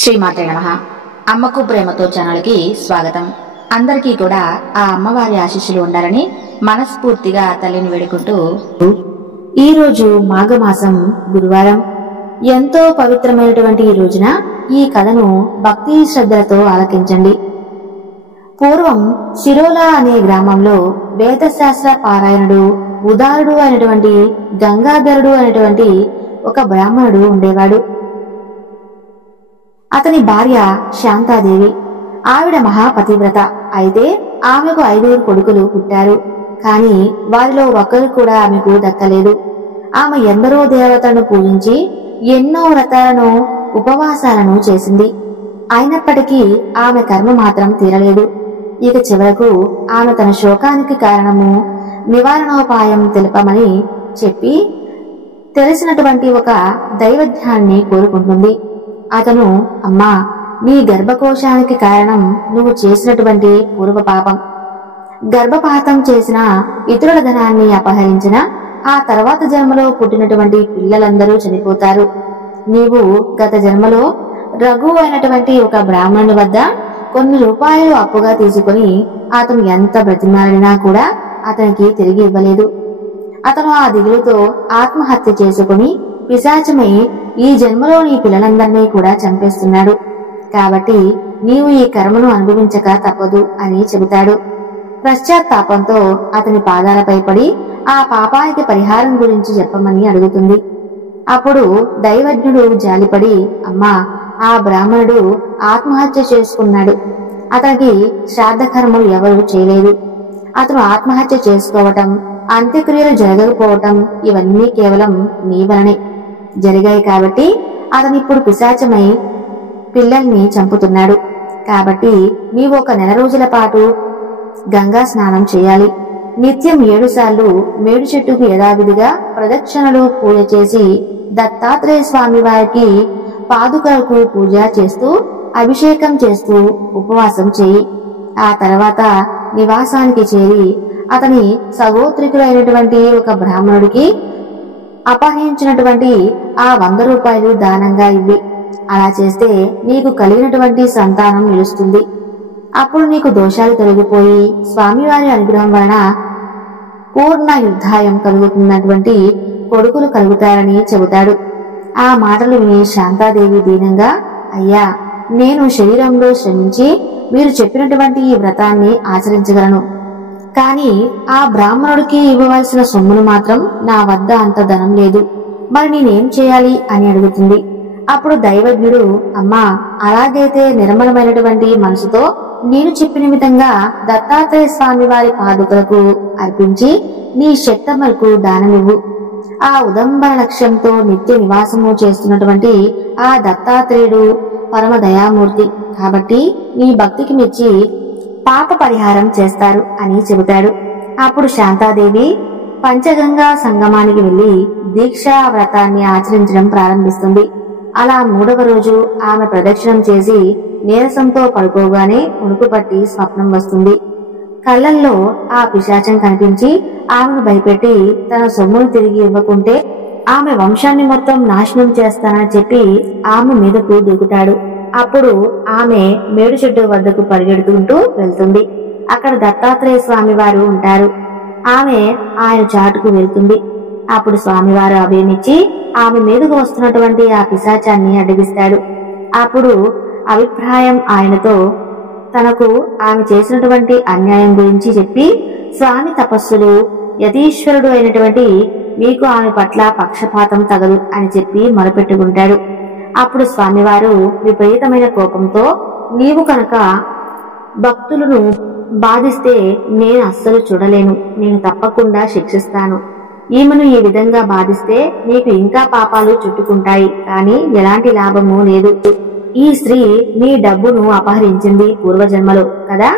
శ్రీమాత్రే నమః. అమ్మకు ప్రేమతో ఛానల్కి స్వాగతం. అందరికీ కూడా ఆ అమ్మవారి ఆశీస్సులు ఉండాలని మనస్ఫూర్తిగా తల్లిని వేడుకుంటూ, ఈరోజు మాఘమాసం గురువారం, ఎంతో పవిత్రమైనటువంటి ఈ రోజున ఈ కథను భక్తి శ్రద్ధలతో ఆలకించండి. పూర్వం శిరోలా అనే గ్రామంలో వేదశాస్త్ర పారాయణుడు, ఉదారుడు అయినటువంటి గంగాధరుడు అయినటువంటి ఒక బ్రాహ్మణుడు ఉండేవాడు. అతని భార్య శాంతాదేవి. ఆవిడ మహాపతివ్రత. అయితే ఆమెకు 5 కొడుకులు పుట్టారు. కాని వారిలో ఒక్కరు కూడా ఆమెకు దక్కలేదు. ఆమె ఎందరో దేవతలను పూజించి ఎన్నో వ్రతాలను, ఉపవాసాలను చేసింది. అయినప్పటికీ ఆమె కర్మ మాత్రం తీరలేదు. ఇక చివరకు ఆమె తన శోకానికి కారణము, నివారణోపాయం తెలుపమని చెప్పి తెలిసినటువంటి ఒక దైవజ్ఞాన్ని కోరుకుంటుంది. అతను, అమ్మా, నీ గర్భకోశానికి కారణం నువ్వు చేసినటువంటి పూర్వ పాపం. గర్భపాతం చేసిన, ఇతరుల ధనాన్ని అపహరించిన, ఆ తర్వాత జన్మలో పుట్టినటువంటి పిల్లలందరూ చనిపోతారు. నీవు గత జన్మలో రఘు అయినటువంటి ఒక బ్రాహ్మణుని వద్ద కొన్ని రూపాయలు అప్పుగా తీసుకుని అతను ఎంత బ్రతిమాలినా కూడా అతనికి తిరిగి ఇవ్వలేదు. అతను ఆ దిగులుతో ఆత్మహత్య చేసుకుని పిశాచమై ఈ జన్మలో నీ పిల్లలందరినీ కూడా చంపేస్తున్నాడు. కాబట్టి నీవు ఈ కర్మను అనుభవించక తప్పదు అని చెబుతాడు. పశ్చాత్తాపంతో అతని పాదాలపై పడి ఆ పాపానికి పరిహారం గురించి చెప్పమని అడుగుతుంది. అప్పుడు దైవజ్ఞుడు జాలిపడి, అమ్మా, ఆ బ్రాహ్మణుడు ఆత్మహత్య చేసుకున్నాడు. అతనికి శ్రాద్ధకర్మలు ఎవరూ చేయలేదు. అతను ఆత్మహత్య చేసుకోవటం, అంత్యక్రియలు జరగకపోవటం ఇవన్నీ కేవలం నీ వలనే జరిగాయి. కాబట్టి అతనిప్పుడు పిశాచమై పిల్లల్ని చంపుతున్నాడు. కాబట్టి నీవు ఒక 1 నెల రోజుల పాటు గంగా స్నానం చేయాలి. నిత్యం 7 సార్లు మేడు చెట్టుకు యథావిధిగా ప్రదక్షిణలు పూజ చేసి దత్తాత్రేయ స్వామి వారికి పాదుకలకు పూజ చేస్తూ, అభిషేకం చేస్తూ ఉపవాసం చేయి. ఆ తర్వాత నివాసానికి చేరి అతని సగోత్రికులైనటువంటి ఒక బ్రాహ్మణుడికి అపహరించినటువంటి ఆ 100 రూపాయలు దానంగా ఇవ్వి. అలా చేస్తే నీకు కలిగినటువంటి సంతానం నిలుస్తుంది. అప్పుడు నీకు దోషాలు తొలగిపోయి స్వామివారి అనుగ్రహం వలన పూర్ణ యుద్ధాయం కలుగుతున్నటువంటి కొడుకులు కలుగుతారని చెబుతాడు. ఆ మాటలు విని శాంతాదేవి దీనంగా, అయ్యా, నేను శరీరంలో శ్రమించి మీరు చెప్పినటువంటి ఈ వ్రతాన్ని ఆచరించగలను. కాని ఆ బ్రాహ్మణుడికి ఇవ్వవలసిన సొమ్మును మాత్రం నా వద్ద అంత ధనం లేదు. మరి నేనేం చేయాలి అని అడుగుతుంది. అప్పుడు దైవజ్ఞుడు, అమ్మా, అలాగైతే నిర్మలమైనటువంటి మనసుతో నేను చెప్పిన విధంగా దత్తాత్రేయ స్వామి వారి పాదుకలకు అర్పించి నీ శక్తి మేరకు దానమివ్వు. ఆ ఉదంబర లక్ష్యంతో నిత్య నివాసము చేస్తున్నటువంటి ఆ దత్తాత్రేయుడు పరమ దయామూర్తి. కాబట్టి నీ భక్తికి మెచ్చి పాప పరిహారం చేస్తారు అని చెబుతాడు. అప్పుడు శాంతాదేవి పంచగంగా సంగమానికి వెళ్లి దీక్షా వ్రతాన్ని ఆచరించడం ప్రారంభిస్తుంది. అలా 3వ రోజు ఆమె ప్రదక్షిణం చేసి నీరసంతో పడుకోగానే ఉణుకు పట్టి స్వప్నం వస్తుంది. కళ్ళల్లో ఆ పిశాచం కనిపించి ఆమెను భయపెట్టి తన సొమ్మును తిరిగి ఇవ్వకుంటే ఆమె వంశాన్ని మొత్తం నాశనం చేస్తానని చెప్పి ఆమె మీదకు దూకుతాడు. అప్పుడు ఆమె మేడు చెట్టు వద్దకు పరిగెడుతుంటూ వెళ్తుంది. అక్కడ దత్తాత్రేయ స్వామి వారు ఉంటారు. ఆమె ఆయన చాటుకు వెళ్తుంది. అప్పుడు స్వామివారు అభయమిచ్చి ఆమె మీదకు వస్తున్నటువంటి ఆ పిశాచాన్ని అడ్డగిస్తాడు. అప్పుడు అభిప్రాయం ఆయనతో తనకు ఆమె చేసినటువంటి అన్యాయం గురించి చెప్పి, స్వామి తపస్సులు, యతీశ్వరుడు అయినటువంటి మీకు ఆమె పట్ల పక్షపాతం తగదు అని చెప్పి మొరపెట్టుకుంటాడు. అప్పుడు స్వామివారు విపరీతమైన కోపంతో, నీవు కనుక భక్తులను బాధిస్తే నేను అస్సలు చూడలేను. నేను తప్పకుండా శిక్షిస్తాను. ఈమెను ఈ విధంగా బాధిస్తే నీకు ఇంకా పాపాలు చుట్టుకుంటాయి. కానీ ఎలాంటి లాభము లేదు. ఈ స్త్రీ నీ డబ్బును అపహరించింది పూర్వజన్మలో కదా.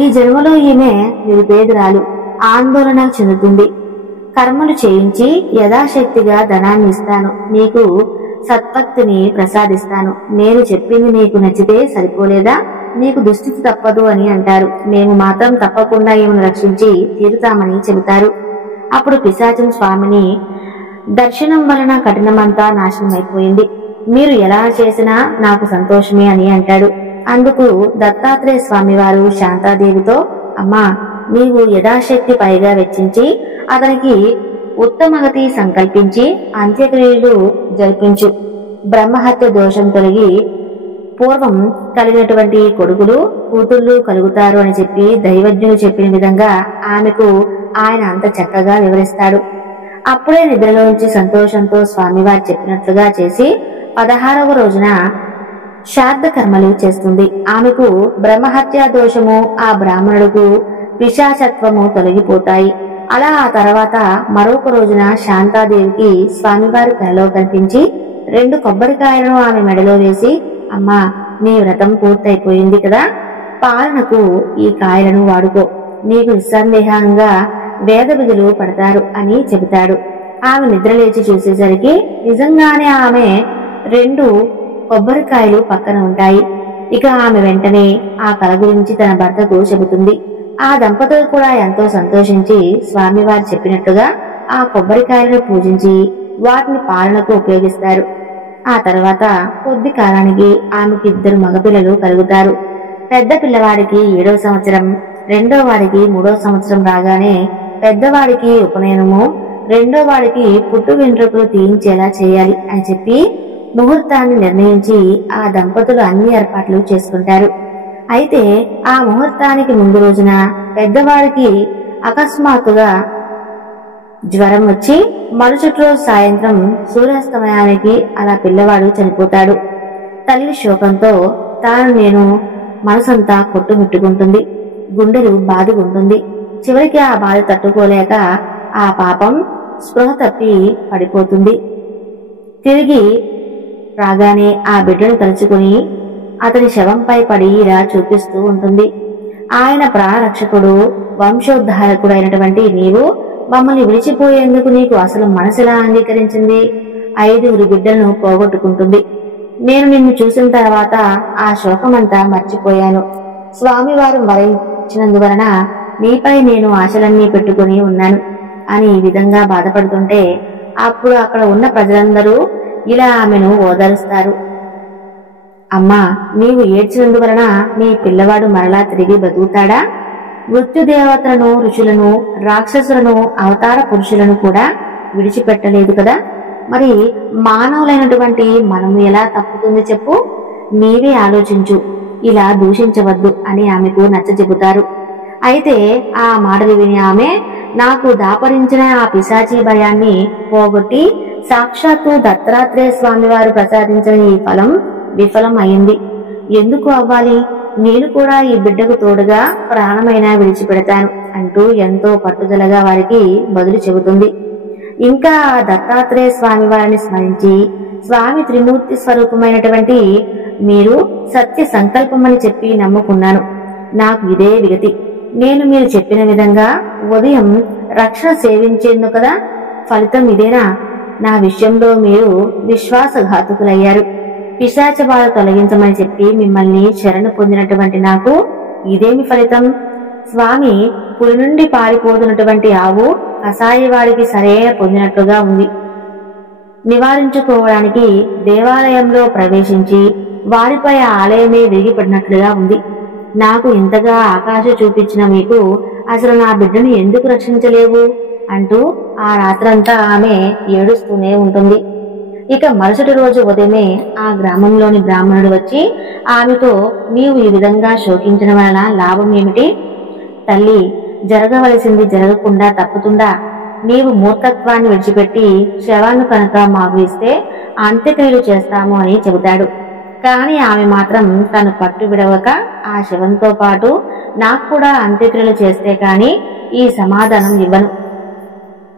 ఈ జన్మలో ఈమె నిరుపేదరాలు, ఆందోళన చెందుతుంది. కర్మలు చేయించి యథాశక్తిగా ధనాన్ని ఇస్తాను. నీకు సత్పత్తిని ప్రసాదిస్తాను. నేను చెప్పింది నీకు నచ్చితే సరిపోలేదా? నీకు దుస్థితి తప్పదు అని అంటారు. మేము మాత్రం తప్పకుండా ఈమెను రక్షించి తీరుతామని చెబుతారు. అప్పుడు పిశాచం స్వామిని దర్శనం వలన కఠినమంతా నాశనం అయిపోయింది. మీరు ఎలా చేసినా నాకు సంతోషమే అని అంటాడు. అందుకు దత్తాత్రేయ స్వామి వారు శాంతాదేవితో, అమ్మా, నీవు యథాశక్తి పైగా వెచ్చించి అతనికి ఉత్తమగతి సంకల్పించి అంత్యక్రియలు జరిపించు. బ్రహ్మహత్య దోషం తొలగి పూర్వం కలిగినటువంటి కొడుకులు కూతుళ్ళు కలుగుతారు అని చెప్పి దైవజ్ఞులు చెప్పిన విధంగా ఆమెకు ఆయన అంత చక్కగా వివరిస్తాడు. అప్పుడే నిద్రలోంచి సంతోషంతో స్వామివారు చెప్పినట్లుగా చేసి 16వ రోజున శ్రాద్ధ కర్మలు చేస్తుంది. ఆమెకు బ్రహ్మహత్యా దోషము, ఆ బ్రాహ్మణుడుకు పిశాచత్వము తొలగిపోతాయి. అలా ఆ తర్వాత మరొక రోజున శాంతాదేవికి స్వామివారు కలలో కనిపించి 2 కొబ్బరికాయలను ఆమె మెడలో వేసి, అమ్మా, నీ వ్రతం పూర్తయిపోయింది కదా, పాలనకు ఈ కాయలను వాడుకో, నీకు నిస్సందేహంగా వేద విధులు పడతారు అని చెబుతాడు. ఆమె నిద్రలేచి చూసేసరికి నిజంగానే ఆమె 2 కొబ్బరికాయలు పక్కన ఉంటాయి. ఇక ఆమె వెంటనే ఆ కల గురించి తన భర్తకు చెబుతుంది. ఆ దంపతులు కూడా ఎంతో సంతోషించి స్వామివారు చెప్పినట్టుగా ఆ కొబ్బరికాయలను పూజించి వాటిని పాలనకు ఉపయోగిస్తారు. ఆ తర్వాత కొద్ది కాలానికి ఆమెకి 2 మగపిల్లలు కలుగుతారు. పెద్ద పిల్లవాడికి 7వ సంవత్సరం, రెండో వాడికి 3వ సంవత్సరం రాగానే పెద్దవాడికి ఉపనయనము, రెండో వాడికి పుట్టు వెంట్రుకలు తీయించేలా చేయాలి అని చెప్పి ముహూర్తాన్ని నిర్ణయించి ఆ దంపతులు అన్ని ఏర్పాట్లు చేసుకుంటారు. అయితే ఆ ముహూర్తానికి ముందు రోజున పెద్దవాడికి అకస్మాత్తుగా జ్వరం వచ్చి మరుసటి రోజు సాయంత్రం సూర్యాస్తమయానికి అలా పిల్లవాడు చనిపోతాడు. తల్లి శోకంతో నేను మనసంతా కొట్టుమిట్టుకుంటుంది, గుండెలు బాదుకుంటుంది. చివరికి ఆ బాధ తట్టుకోలేక ఆ పాపం స్పృహ తప్పి పడిపోతుంది. తిరిగి రాగానే ఆ బిడ్డను తలుచుకుని అతని శవంపై పడి ఇలా చూపిస్తూ ఉంటుంది. ఆయన ప్రాణరక్షకుడు, వంశోద్ధారకుడు అయినటువంటి నీవు మమ్మల్ని విడిచిపోయేందుకు నీకు అసలు మనసులా అంగీకరించింది? 5 బిడ్డలను పోగొట్టుకుంటుంది. నేను నిన్ను చూసిన తర్వాత ఆ శోకమంతా మర్చిపోయాను. స్వామివారు మరణించినందువలన నీపై నేను ఆశలన్నీ పెట్టుకుని ఉన్నాను అని ఈ విధంగా బాధపడుతుంటే అప్పుడు అక్కడ ఉన్న ప్రజలందరూ ఇలా ఆమెను ఓదారుస్తారు. అమ్మా, నీవు ఏడ్చినందువలన నీ పిల్లవాడు మరలా తిరిగి బతుకుతాడా? మృత్యుదేవతలను, ఋషులను, రాక్షసులను, అవతార పురుషులను కూడా విడిచిపెట్టలేదు కదా, మరి మానవులైనటువంటి మనము ఎలా తప్పుతుంది చెప్పు? నీవే ఆలోచించు, ఇలా దూషించవద్దు అని ఆమెకు నచ్చజెబుతారు. అయితే ఆ మాటలు విని ఆమె, నాకు దాపరించిన ఆ పిశాచీ భయాన్ని పోగొట్టి సాక్షాత్తు దత్తాత్రేయ స్వామి వారు ప్రసాదించిన ఈ ఫలం విఫలం అయింది. ఎందుకు అవ్వాలి? నేను కూడా ఈ బిడ్డకు తోడుగా ప్రాణమైనా విడిచిపెడతాను అంటూ ఎంతో పట్టుదలగా వారికి బదులు చెబుతుంది. ఇంకా దత్తాత్రేయ స్వామి వారిని స్మరించి, స్వామి త్రిమూర్తి స్వరూపమైనటువంటి మీరు సత్య సంకల్పమని చెప్పి నమ్ముకున్నాను. నాకు ఇదే విగతి. నేను మీరు చెప్పిన విధంగా ఉదయం రక్షణ సేవించేందుకు కదా, ఫలితం ఇదేనా? నా విషయంలో మీరు విశ్వాసఘాతుకులయ్యారు. పిశాచ బాధ తొలగించమని చెప్పి మిమ్మల్ని శరణు పొందినటువంటి నాకు ఇదేమి ఫలితం? స్వామి పులి నుండి పారిపోతున్నటువంటి ఆవు కసాయివాడికి సరైన పొందినట్లుగా ఉంది. నివారించుకోవడానికి దేవాలయంలో ప్రవేశించి వారిపై ఆలయమే విరిగిపడినట్లుగా ఉంది. నాకు ఇంతగా ఆకాశ చూపించిన మీకు అసలు నా బిడ్డను ఎందుకు రక్షించలేవు అంటూ ఆ రాత్రంతా ఆమె ఏడుస్తూనే ఉంటుంది. ఇక మరుసటి రోజు ఉదయమే ఆ గ్రామంలోని బ్రాహ్మణుడు వచ్చి ఆమెతో, నీవు ఈ విధంగా శోకించడం వలన లాభం ఏమిటి? తల్లి, జరగవలసింది జరగకుండా తప్పుతుందా? నీవు మూర్ఖత్వాన్ని విడిచిపెట్టి శవాన్ని కనుక మాకు ఇస్తే అంత్యక్రియలు చేస్తాము అని చెబుతాడు. కాని ఆమె మాత్రం తను పట్టు విడవక ఆ శవంతో పాటు నాకు కూడా అంత్యక్రియలు చేస్తే కాని ఈ సమాధానం ఇవ్వను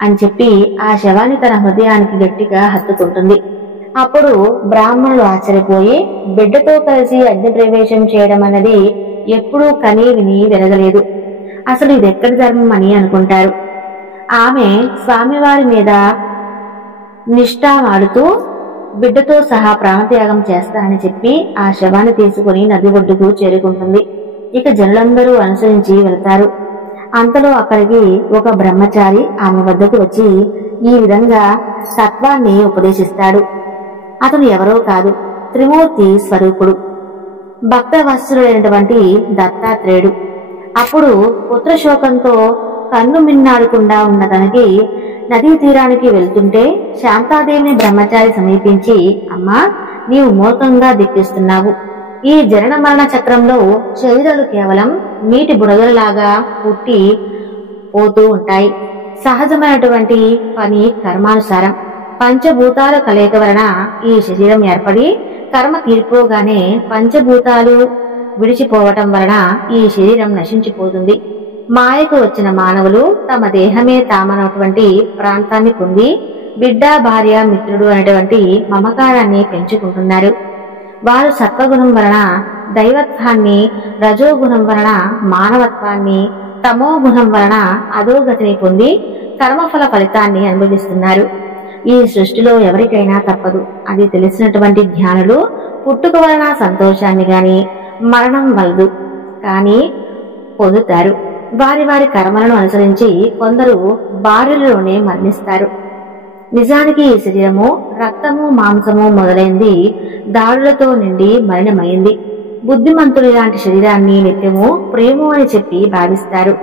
అని చెప్పి ఆ శవాన్ని తన హృదయానికి గట్టిగా హత్తుకుంటుంది. అప్పుడు బ్రాహ్మణులు ఆశ్చర్యపోయి, బిడ్డతో కలిసి అగ్ని ప్రవేశం చేయడం అన్నది ఎప్పుడూ కనీ విని వెరగలేదు, అసలు ఇదెక్కడి ధర్మం అని అనుకుంటారు. ఆమె స్వామివారి మీద నిష్ఠామాడుతూ బిడ్డతో సహా ప్రాణత్యాగం చేస్తానని చెప్పి ఆ శవాన్ని తీసుకుని నది ఒడ్డుకు చేరుకుంటుంది. ఇక జనులందరూ అనుసరించి వెళ్తారు. అంతలో అక్కడికి ఒక బ్రహ్మచారి ఆమె వద్దకు వచ్చి ఈ విధంగా తత్వాన్ని ఉపదేశిస్తాడు. అతను ఎవరో కాదు, త్రిమూర్తి స్వరూపుడు, భక్తవత్సలుడైనటువంటి దత్తాత్రేయుడు. అప్పుడు పుత్రశోకంతో కన్ను మిన్నాడకుండా ఉన్న తనకి నదీ తీరానికి వెళ్తుంటే శాంతాదేవిని బ్రహ్మచారి సమీపించి, అమ్మా, నీవు మూర్ఖంగా దిక్కిస్తున్నావు. ఈ జనన మరణ చక్రంలో శరీరాలు కేవలం నీటి బుడగలలాగా పుట్టి పోతూ ఉంటాయి. సహజమైనటువంటి పని కర్మానుసారం. పంచభూతాల కలయిక వలన ఈ శరీరం ఏర్పడి కర్మ తీరిపోగానే పంచభూతాలు విడిచిపోవటం వలన ఈ శరీరం నశించిపోతుంది. మాయకు వచ్చిన మానవులు తమ దేహమే తామనటువంటి ప్రాంతాన్ని పొంది బిడ్డ, భార్య, మిత్రుడు అనేటువంటి మమకారాన్ని పెంచుకుంటున్నారు. వారు సత్వగుణం వలన దైవత్వాన్ని, రజోగుణం వలన మానవత్వాన్ని, తమో గుణం వలన అధోగతిని పొంది కర్మఫల ఫలితాన్ని అనుభవిస్తున్నారు. ఈ సృష్టిలో ఎవరికైనా తప్పదు. అది తెలిసినటువంటి జ్ఞానులు పుట్టుక వలన సంతోషాన్ని గాని, మరణం వలదు కానీ పొందుతారు. వారి వారి కర్మలను అనుసరించి కొందరు భార్యలోనే మరణిస్తారు. నిజానికి ఈ శరీరము రక్తము, మాంసము మొదలైంది దాడులతో నిండి మలినమైంది. బుద్ధిమంతులు ఇలాంటి శరీరాన్ని నిత్యము ప్రేమ అని చెప్పి భావిస్తారు.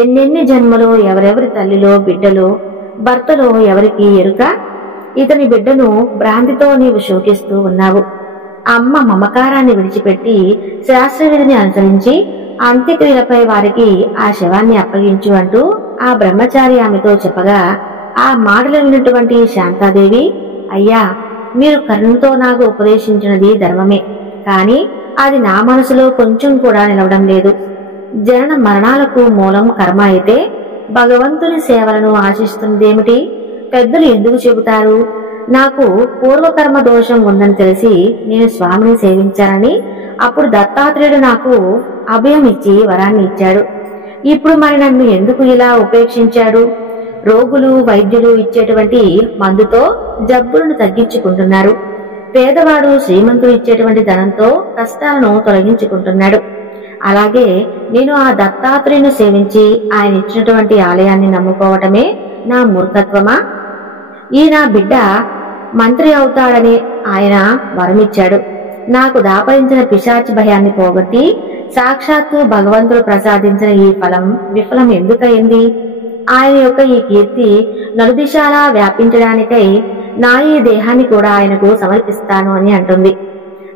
ఎన్నెన్ని జన్మలో ఎవరెవరి తల్లిలో, బిడ్డలో, భర్తలో ఎవరికి ఎరుక? ఇతని బిడ్డను భ్రాంతితో నీవు శోకిస్తూ ఉన్నావు. అమ్మ మమకారాన్ని విడిచిపెట్టి శాస్త్రవిధిని అనుసరించి అంత్యక్రియలపై వారికి ఆ శవాన్ని అప్పగించు అంటూ ఆ బ్రహ్మచారి ఆమెతో చెప్పగా, ఆ మాటలు విన్నటువంటి శాంతాదేవి, అయ్యా, మీరు కరుణతో నాకు ఉపదేశించినది ధర్మమే, కాని అది నా మనసులో కొంచెం కూడా నిలవడం లేదు. జనన మరణాలకు మూలం కర్మ అయితే భగవంతుని సేవలను ఆశిస్తున్నదేమిటి? పెద్దలు ఎందుకు చెబుతారు? నాకు పూర్వకర్మ దోషం ఉందని తెలిసి నేను స్వామిని సేవించానని అప్పుడు దత్తాత్రేయుడు నాకు అభయం ఇచ్చి వరాన్ని ఇచ్చాడు. ఇప్పుడు మరి నన్ను ఎందుకు ఇలా ఉపేక్షించాడు? రోగులు, వైద్యులు ఇచ్చేటువంటి మందుతో జబ్బులను తగ్గించుకుంటున్నారు. పేదవాడు శ్రీమంతుడు ఇచ్చేటువంటి ధనంతో కష్టాలను తొలగించుకుంటున్నాడు. అలాగే నేను ఆ దత్తాత్రేయుని సేవించి ఆయన ఇచ్చినటువంటి ఆలయాన్ని నమ్ముకోవటమే నా మూర్ఖత్వమా? ఈ నా బిడ్డ మంత్రి అవుతాడని ఆయన వరమిచ్చాడు. నాకు దాపరించిన పిశాచి భయాన్ని పోగొట్టి సాక్షాత్తు భగవంతుడు ప్రసాదించిన ఈ ఫలం విఫలం ఎందుకయింది? ఆయన యొక్క ఈ కీర్తి నలుదిశాలా వ్యాపించడానికై నా ఈ దేహాన్ని కూడా ఆయనకు సమర్పిస్తాను అని అంటుంది.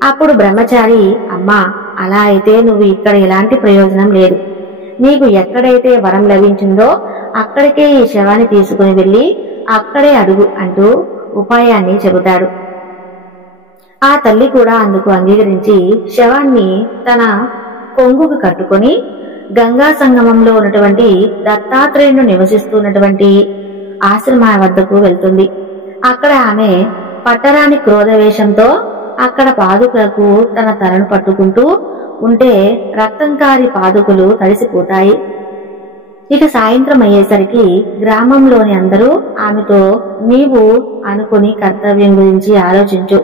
అప్పుడు బ్రహ్మచారి, అమ్మా, అలా అయితే నువ్వు ఇక్కడ ఎలాంటి ప్రయోజనం లేదు. నీకు ఎక్కడైతే వరం లభించిందో అక్కడికే ఈ శవాన్ని తీసుకుని వెళ్లి అక్కడే అడుగు అంటూ ఉపాయాన్ని చెబుతాడు. ఆ తల్లి కూడా అందుకు అంగీకరించి శవాన్ని తన కొంగుకు కట్టుకుని గంగా సంగమంలో ఉన్నటువంటి దత్తాత్రేయుడు నివసిస్తున్నటువంటి ఆశ్రమం వద్దకు వెళ్తుంది. అక్కడ ఆమె పట్టరాని క్రోధవేషంతో అక్కడ పాదుకులకు తన తలను పట్టుకుంటూ ఉంటే రక్తంకారి పాదుకులు తడిసిపోతాయి. ఇక సాయంత్రం అయ్యేసరికి గ్రామంలోని అందరూ ఆమెతో, నీవు అనుకుని కర్తవ్యం గురించి ఆలోచించు.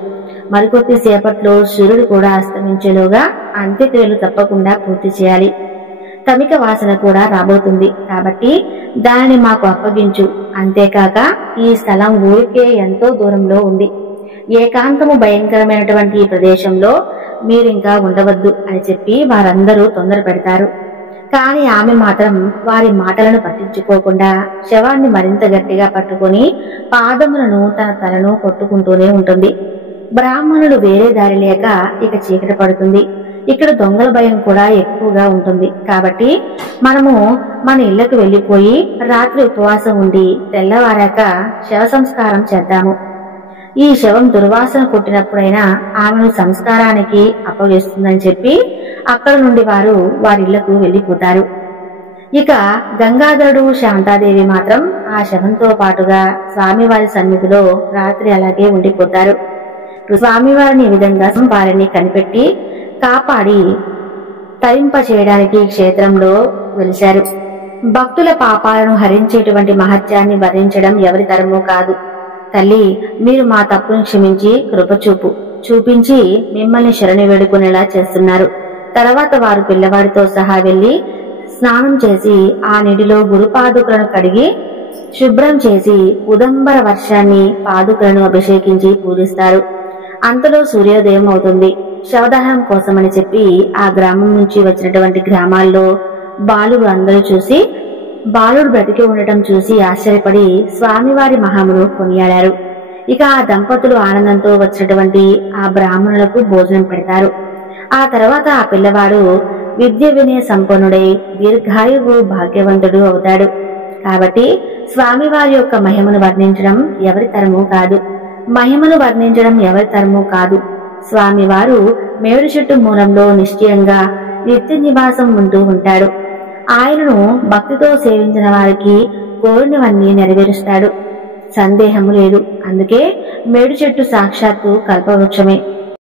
మరికొద్ది సేపట్లో సూర్యుడు కూడా అస్తమించేలోగా అంత్యక్రియలు తప్పకుండా పూర్తి చేయాలి. తమిక వాసన కూడా రాబోతుంది కాబట్టి దానిని మాకు అప్పగించు. అంతేకాక ఈ స్థలం ఊరికే ఎంతో దూరంలో ఉంది. ఏకాంతము భయంకరమైనటువంటి ఈ ప్రదేశంలో మీరింకా ఉండవద్దు అని చెప్పి వారందరూ తొందర పెడతారు. కాని ఆమె మాత్రం వారి మాటలను పట్టించుకోకుండా శవాన్ని మరింత గట్టిగా పట్టుకుని పాదములను తన తలను కొట్టుకుంటూనే ఉంటుంది. బ్రాహ్మణులు వేరే దారి లేక ఇక చీకటి పడుతుంది. ఇక్కడ దొంగల భయం కూడా ఎక్కువగా ఉంటుంది. కాబట్టి మనము మన ఇళ్లకు వెళ్లిపోయి రాత్రి ఉపవాసం ఉండి తెల్లవారాక శవ సంస్కారం చేద్దాము. ఈ శవం దుర్వాసన కొట్టినప్పుడైనా ఆమెను సంస్కారానికి అప్పగిస్తుందని చెప్పి అక్కడ నుండి వారు వారిళ్లకు వెళ్లిపోతారు. ఇక గంగాధరుడు, శాంతాదేవి మాత్రం ఆ శవంతో పాటుగా స్వామివారి సన్నిధిలో రాత్రి అలాగే ఉండిపోతారు. స్వామివారిని ఈ విధంగా వారిని కనిపెట్టి కాపాడి తరింప చేయడానికి క్షేత్రంలో వెలిశారు. భక్తుల పాపాలను హరించేటువంటి మహత్యాన్ని భరించడం ఎవరి తరమూ కాదు. తల్లి, మీరు మా తప్పును క్షమించి కృపచూపు చూపించి మిమ్మల్ని శరణి వేడుకునేలా చేస్తున్నారు. తర్వాత వారు పిల్లవాడితో సహా వెళ్లి స్నానం చేసి ఆ నీటిలో గురుపాదుకులను కడిగి శుభ్రం చేసి ఉదంబర వర్షాన్ని పాదుకులను అభిషేకించి పూజిస్తారు. అంతలో సూర్యోదయం అవుతుంది. శవదహనం కోసమని చెప్పి ఆ గ్రామం నుంచి వచ్చినటువంటి గ్రామాల్లో బాలుడు అందరూ చూసి బాలుడు బ్రతికి ఉండటం చూసి ఆశ్చర్యపడి స్వామివారి మహామును కొనియాడారు. ఇక ఆ దంపతులు ఆనందంతో వచ్చినటువంటి ఆ బ్రాహ్మణులకు భోజనం పెడతారు. ఆ తర్వాత ఆ పిల్లవాడు విద్య వినయ సంపన్నుడై దీర్ఘాయువు భాగ్యవంతుడు అవుతాడు. కాబట్టి స్వామివారి యొక్క మహిమను వర్ణించడం ఎవరి తరము కాదు. స్వామివారు మేడు చెట్టు మూలంలో నిశ్చయంగా నిత్య నివాసం ఉంటూ ఉంటాడు. ఆయనను భక్తితో సేవించిన వారికి కోరినవన్నీ నెరవేరుస్తాడు, సందేహము లేదు. అందుకే మేడు చెట్టు సాక్షాత్తు కల్పవృక్షమే.